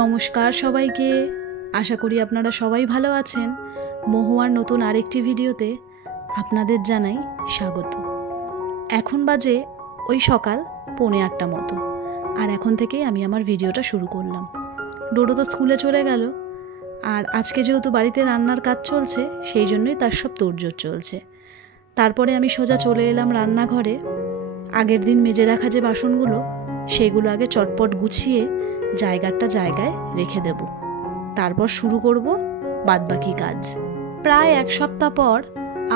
নমস্কার সবাইকে। আশা করি আপনারা সবাই ভালো আছেন। মহুয়ার নতুন আরেকটি ভিডিওতে আপনাদের জানাই স্বাগত। এখন বাজে ওই সকাল 8:45 মতো, আর এখন থেকেই আমি আমার ভিডিওটা শুরু করলাম। ডোডো তো স্কুলে চলে গেল, আর আজকে যেহেতু বাড়িতে রান্নার কাজ চলছে সেই জন্যই তার সব তোড়জোড় চলছে। তারপরে আমি সোজা চলে এলাম রান্নাঘরে। আগের দিন মেজে রাখা যে বাসনগুলো সেগুলো আগে চটপট গুছিয়ে জায়গায় রেখে দেব, তারপর শুরু করব বাদবাকি কাজ। প্রায় এক সপ্তাহ পর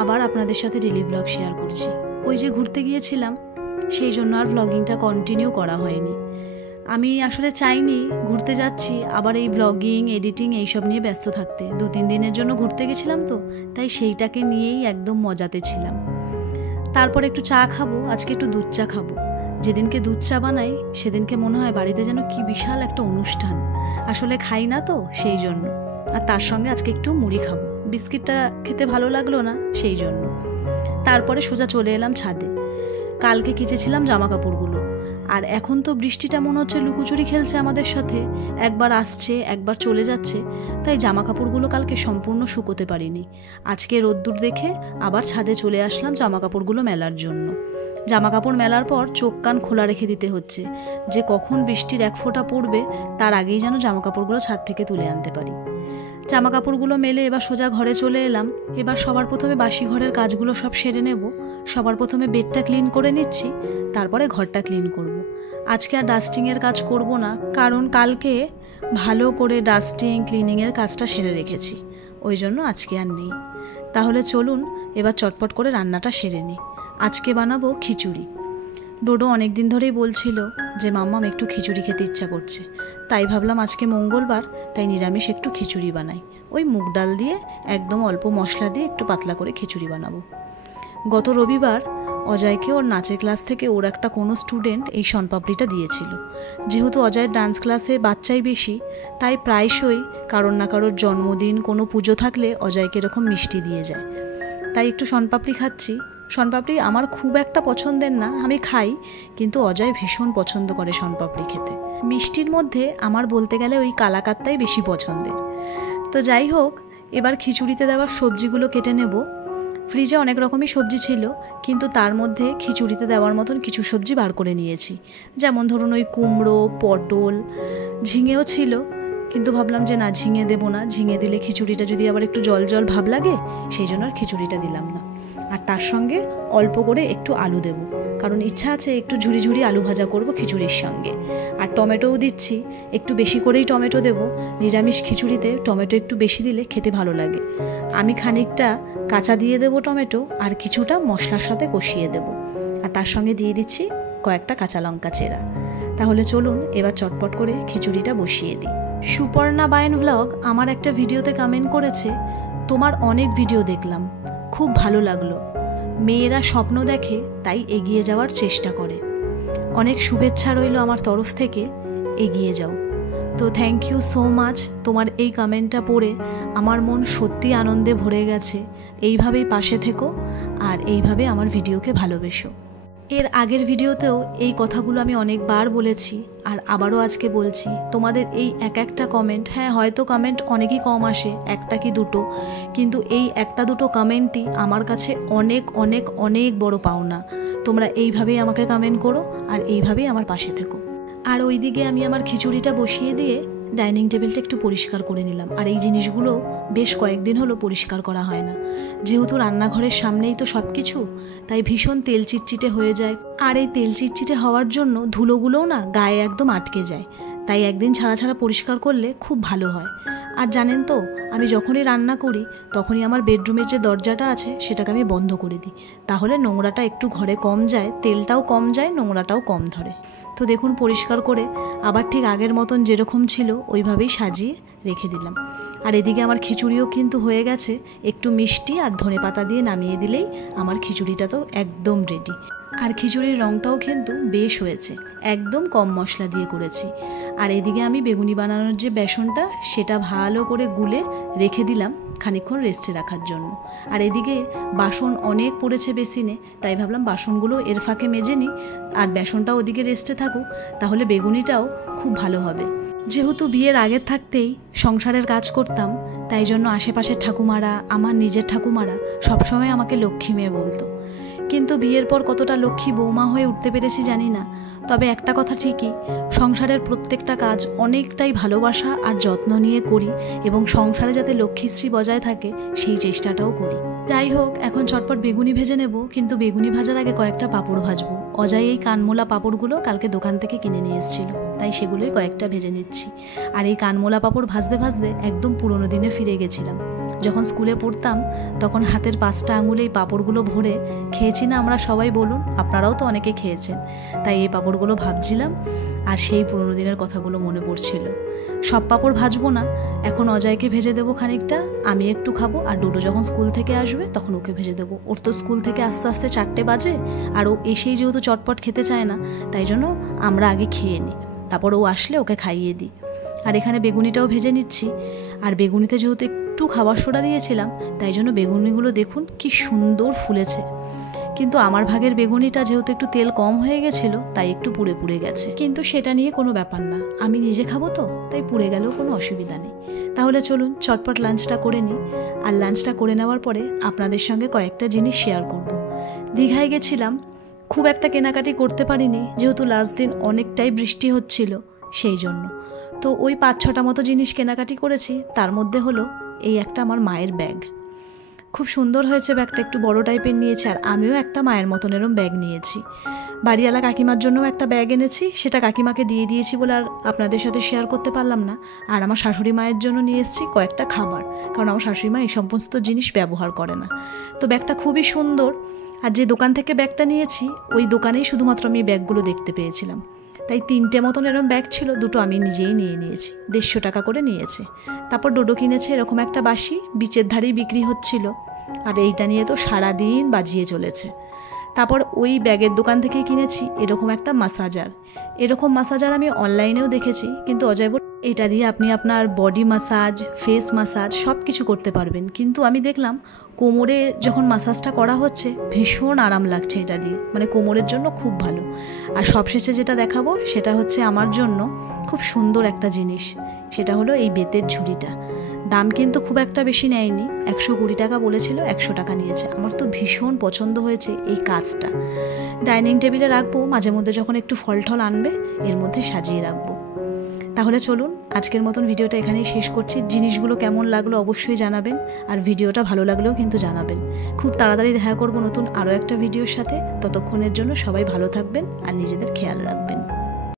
আবার আপনাদের সাথে ডেলি ব্লগ শেয়ার করছি। ওই যে ঘুরতে গিয়েছিলাম সেই জন্য আর ব্লগিংটা কন্টিনিউ করা হয়নি। আমি আসলে চাইনি ঘুরতে যাচ্ছি আবার এই ব্লগিং এডিটিং এইসব নিয়ে ব্যস্ত থাকতে। 2-3 দিনের জন্য ঘুরতে গেছিলাম তো, তাই সেইটাকে নিয়েই একদম মজাতে ছিলাম। তারপর একটু চা খাবো, আজকে একটু দুধ চা খাবো। যেদিনকে দুধ চা বানাই সেদিনকে মনে হয় বাড়িতে যেন কি বিশাল একটা অনুষ্ঠান। আসলে খাই না তো সেই জন্য। আর তার সঙ্গে আজকে একটু মুড়ি খাবো, বিস্কিটটা খেতে ভালো লাগলো না সেই জন্য। তারপরে সোজা চলে এলাম ছাদে। কালকে কেচেছিলাম জামা কাপড়গুলো, আর এখন তো বৃষ্টিটা মনে হচ্ছে লুকোচুরি খেলছে আমাদের সাথে, একবার আসছে একবার চলে যাচ্ছে। তাই জামা কাপড়গুলো কালকে সম্পূর্ণ শুকোতে পারিনি। আজকে রোদ্দুর দেখে আবার ছাদে চলে আসলাম জামা কাপড়গুলো মেলার জন্য। জামা কাপড় মেলার পর চোখ কান খোলা রেখে দিতে হচ্ছে, যে কখন বৃষ্টির এক ফোঁটা পড়বে তার আগেই যেন জামা কাপড়গুলো ছাদ থেকে তুলে আনতে পারি। জামা কাপড়গুলো মেলে এবার সোজা ঘরে চলে এলাম। এবার সবার প্রথমে বাসি ঘরের কাজগুলো সব সেরে নেব। সবার প্রথমে বেডটা ক্লিন করে নিচ্ছি, তারপরে ঘরটা ক্লিন করব। আজকে আর ডাস্টিংয়ের কাজ করব না, কারণ কালকে ভালো করে ডাস্টিং ক্লিনিংয়ের কাজটা সেরে রেখেছি, ওই জন্য আজকে আর নেই। তাহলে চলুন এবার চটপট করে রান্নাটা সেরে নিই। আজকে বানাবো খিচুড়ি। ডোডো অনেক দিন ধরেই বলছিল যে মাম্মাম একটু খিচুড়ি খেতে ইচ্ছা করছে, তাই ভাবলাম আজকে মঙ্গলবার, তাই নিরামিষ একটু খিচুড়ি বানাই। ওই মুগ ডাল দিয়ে একদম অল্প মশলা দিয়ে একটু পাতলা করে খিচুড়ি বানাবো। গত রবিবার অজয়কে ওর নাচের ক্লাস থেকে ওর একটা কোনো স্টুডেন্ট এই শনপাপড়িটা দিয়েছিল। যেহেতু অজয়ের ডান্স ক্লাসে বাচ্চাই বেশি, তাই প্রায়শই কারোর না কারোর জন্মদিন কোনো পুজো থাকলে অজয়কে এরকম মিষ্টি দিয়ে যায়। তাই একটু শনপাপড়ি খাচ্ছি। শনপাপড়ি আমার খুব একটা পছন্দের না, আমি খাই, কিন্তু অজয় ভীষণ পছন্দ করে শনপাপড়ি খেতে। মিষ্টির মধ্যে আমার বলতে গেলে ওই কালাকাতটাই বেশি পছন্দের। তো যাই হোক, এবার খিচুড়িতে দেওয়ার সবজিগুলো কেটে নেব। ফ্রিজে অনেক রকমই সবজি ছিল, কিন্তু তার মধ্যে খিচুড়িতে দেওয়ার মতন কিছু সবজি বার করে নিয়েছি। যেমন ধরুন ওই কুমড়ো, পটল, ঝিঙেও ছিল, কিন্তু ভাবলাম যে না, ঝিঙে দেবো না, ঝিঙে দিলে খিচুড়িটা যদি আবার একটু জল জল ভাব লাগে, সেই জন্য আর খিচুড়িটা দিলাম না। আর তার সঙ্গে অল্প করে একটু আলু দেবো, কারণ ইচ্ছা আছে একটু ঝুরি ঝুরি আলু ভাজা করব খিচুড়ির সঙ্গে। আর টমেটোও দিচ্ছি, একটু বেশি করেই টমেটো দেবো। নিরামিষ খিচুড়িতে টমেটো একটু বেশি দিলে খেতে ভালো লাগে। আমি খানিকটা কাঁচা দিয়ে দেবো টমেটো, আর কিছুটা মশলার সাথে কষিয়ে দেবো। আর তার সঙ্গে দিয়ে দিচ্ছি কয়েকটা কাঁচা লঙ্কা চেরা। তাহলে চলুন এবার চটপট করে খিচুড়িটা বসিয়ে দিই। সুপর্ণা বায়ন ব্লগ আমার একটা ভিডিওতে কমেন্ট করেছে, তোমার অনেক ভিডিও দেখলাম, খুব ভালো লাগলো। মেয়েরা স্বপ্ন দেখে তাই এগিয়ে যাওয়ার চেষ্টা করে। অনেক শুভেচ্ছা রইল আমার তরফ থেকে, এগিয়ে যাও। তো থ্যাংক ইউ সো মাচ। তোমার এই কমেন্টটা পড়ে আমার মন সত্যি আনন্দে ভরে গেছে। এইভাবেই পাশে থেকো, আর এইভাবে আমার ভিডিওকে ভালোবেসো। এর আগের ভিডিওতেও এই কথাগুলো আমি অনেকবার বলেছি, আর আবারও আজকে বলছি, তোমাদের এই একটা কমেন্ট, হ্যাঁ হয়তো কমেন্ট অনেকই কম আসে, একটা কি দুটো, কিন্তু এই একটা দুটো কমেন্টই আমার কাছে অনেক অনেক অনেক বড় পাওনা। তোমরা এইভাবেই আমাকে কমেন্ট করো, আর এইভাবেই আমার পাশে থেকো। আর ওইদিকে আমি আমার খিচুড়িটা বসিয়ে দিয়ে ডাইনিং টেবিলটা একটু পরিষ্কার করে নিলাম। আর এই জিনিসগুলো বেশ কয়েকদিন হলো পরিষ্কার করা হয় না, যেহেতু রান্নাঘরের সামনেই তো সব কিছু, তাই ভীষণ তেল চিটচিটে হয়ে যায়। আর এই তেল চিটচিটে হওয়ার জন্য ধুলোগুলোও না গায়ে একদম আটকে যায়, তাই একদিন ছাড়া ছাড়া পরিষ্কার করলে খুব ভালো হয়। আর জানেন তো, আমি যখনই রান্না করি তখনই আমার বেডরুমের যে দরজাটা আছে সেটাকে আমি বন্ধ করে দিই, তাহলে নোংরাটা একটু ঘরে কম যায়, তেলটাও কম যায়, নোংরাটাও কম ধরে। তো দেখুন পরিষ্কার করে আবার ঠিক আগের মতন যেরকম ছিল ওইভাবেই সাজিয়ে রেখে দিলাম। আর এদিকে আমার খিচুড়িও কিন্তু হয়ে গেছে, একটু মিষ্টি আর ধনেপাতা দিয়ে নামিয়ে দিলেই আমার খিচুড়িটা তো একদম রেডি। আর খিচুড়ির রঙটাও কিন্তু বেশ হয়েছে, একদম কম মশলা দিয়ে করেছি। আর এদিকে আমি বেগুনি বানানোর যে বেসনটা সেটা ভালো করে গুলে রেখে দিলাম খানিকক্ষণ রেস্টে রাখার জন্য। আর এদিকে বাসন অনেক পড়েছে বেসিনে, তাই ভাবলাম বাসনগুলো এর ফাঁকে মেজে নিই, আর বেসনটাও ওদিকে রেস্টে থাকুক, তাহলে বেগুনিটাও খুব ভালো হবে। যেহেতু বিয়ের আগের থাকতেই সংসারের কাজ করতাম, তাই জন্য আশেপাশের ঠাকুমারা, আমার নিজের ঠাকুমারা সবসময় আমাকে লক্ষ্মী মেয়ে বলতো। কিন্তু বিয়ের পর কতটা লক্ষ্মী বৌমা হয়ে উঠতে পেরেছি জানি না। তবে একটা কথা ঠিকই, সংসারের প্রত্যেকটা কাজ অনেকটাই ভালোবাসা আর যত্ন নিয়ে করি এবং সংসারে যাতে লক্ষ্মীশ্রী বজায় থাকে সেই চেষ্টাটাও করি। যাই হোক, এখন চটপট বেগুনি ভেজে নেব, কিন্তু বেগুনি ভাজার আগে কয়েকটা পাঁপড় ভাজবো। অজয় এই কানমোলা পাঁপড়গুলো কালকে দোকান থেকে কিনে নিয়ে এসেছিল, তাই সেগুলোই কয়েকটা ভেজে নিচ্ছি। আর এই কানমোলা পাঁপড় ভাজতে ভাজতে একদম পুরোনো দিনে ফিরে গেছিলাম। যখন স্কুলে পড়তাম তখন হাতের 5টা আঙুলে এই পাঁপড়গুলো ভরে খেয়েছি না আমরা সবাই, বলুন, আপনারাও তো অনেকে খেয়েছেন। তাই এই পাঁপড়গুলো ভাবছিলাম আর সেই পুরোনো দিনের কথাগুলো মনে পড়ছিল। সব পাঁপড় ভাজবো না, এখন অজয়কে ভেজে দেবো খানিকটা, আমি একটু খাবো, আর ডুডু যখন স্কুল থেকে আসবে তখন ওকে ভেজে দেবো। ওর তো স্কুল থেকে আস্তে আস্তে 4টে বাজে, আর ও এসেই যেহেতু চটপট খেতে চায় না, তাই জন্য আমরা আগে খেয়ে নিই, তারপর ও আসলে ওকে খাইয়ে দিই। আর এখানে বেগুনিটাও ভেজে নিচ্ছি। আর বেগুনিতে যেহেতু একটু খাবার সোডা দিয়েছিলাম, তাই জন্য বেগুনিগুলো দেখুন কি সুন্দর ফুলেছে। কিন্তু আমার ভাগের বেগুনিটা যেহেতু একটু তেল কম হয়ে গেছিল, তাই একটু পুড়ে পুড়ে গেছে। কিন্তু সেটা নিয়ে কোনো ব্যাপার না, আমি নিজে খাবো তো, তাই পুড়ে গেলেও কোনো অসুবিধা নেই। তাহলে চলুন চটপট লাঞ্চটা করে নিই। আর লাঞ্চটা করে নেওয়ার পরে আপনাদের সঙ্গে কয়েকটা জিনিস শেয়ার করব। দীঘায় গেছিলাম, খুব একটা কেনাকাটি করতে পারিনি, যেহেতু লাস্ট দিন অনেকটাই বৃষ্টি হচ্ছিল সেই জন্য। তো ওই 5-6টা মতো জিনিস কেনাকাটি করেছি। তার মধ্যে হলো এই একটা আমার মায়ের ব্যাগ, খুব সুন্দর হয়েছে ব্যাগটা, একটু বড় টাইপের নিয়েছে। আর আমিও একটা মায়ের মতন এরম ব্যাগ নিয়েছি। বাড়িওয়ালা কাকিমার জন্যও একটা ব্যাগ এনেছি, সেটা কাকিমাকে দিয়ে দিয়েছি বলে আর আপনাদের সাথে শেয়ার করতে পারলাম না। আর আমার শাশুড়ি মায়ের জন্য নিয়ে এসেছি কয়েকটা খাবার, কারণ আমার শাশুড়ি মা এই সমস্ত জিনিস ব্যবহার করে না। তো ব্যাগটা খুবই সুন্দর। আর যে দোকান থেকে ব্যাগটা নিয়েছি ওই দোকানেই শুধুমাত্র আমি ব্যাগগুলো দেখতে পেয়েছিলাম, তাই 3টে মতন এরকম ব্যাগ ছিল, 2টো আমি নিজেই নিয়ে নিয়েছি। 150 টাকা করে নিয়েছে। তারপর ডোডো কিনেছে এরকম একটা বাঁশি, বিচের ধারেই বিক্রি হচ্ছিল, আর এইটা নিয়ে তো সারাদিন বাজিয়ে চলেছে। তারপর ওই ব্যাগের দোকান থেকেই কিনেছি এরকম একটা মাসাজার। এরকম মাসাজার আমি অনলাইনেও দেখেছি, কিন্তু অজয় বল এটা দিয়ে আপনি আপনার বডি মাসাজ, ফেস মাসাজ সব কিছু করতে পারবেন। কিন্তু আমি দেখলাম কোমরে যখন মাসাজটা করা হচ্ছে ভীষণ আরাম লাগছে এটা দিয়ে, মানে কোমরের জন্য খুব ভালো। আর সবশেষে যেটা দেখাবো সেটা হচ্ছে আমার জন্য খুব সুন্দর একটা জিনিস, সেটা হলো এই বেতের ঝুড়িটা। দাম কিন্তু খুব একটা বেশি নেয়নি, 120 টাকা বলেছিল, 100 টাকা নিয়েছে। আমার তো ভীষণ পছন্দ হয়েছে এই কাজটা। ডাইনিং টেবিলে রাখবো, মাঝে মধ্যে যখন একটু ফল টল আনবে এর মধ্যে সাজিয়ে রাখবো। তাহলে চলুন আজকের মতন ভিডিওটা এখানেই শেষ করছি। জিনিসগুলো কেমন লাগলো অবশ্যই জানাবেন, আর ভিডিওটা ভালো লাগলেও কিন্তু জানাবেন। খুব তাড়াতাড়ি দেখা করবো নতুন আরও একটা ভিডিওর সাথে। ততক্ষণের জন্য সবাই ভালো থাকবেন আর নিজেদের খেয়াল রাখবেন।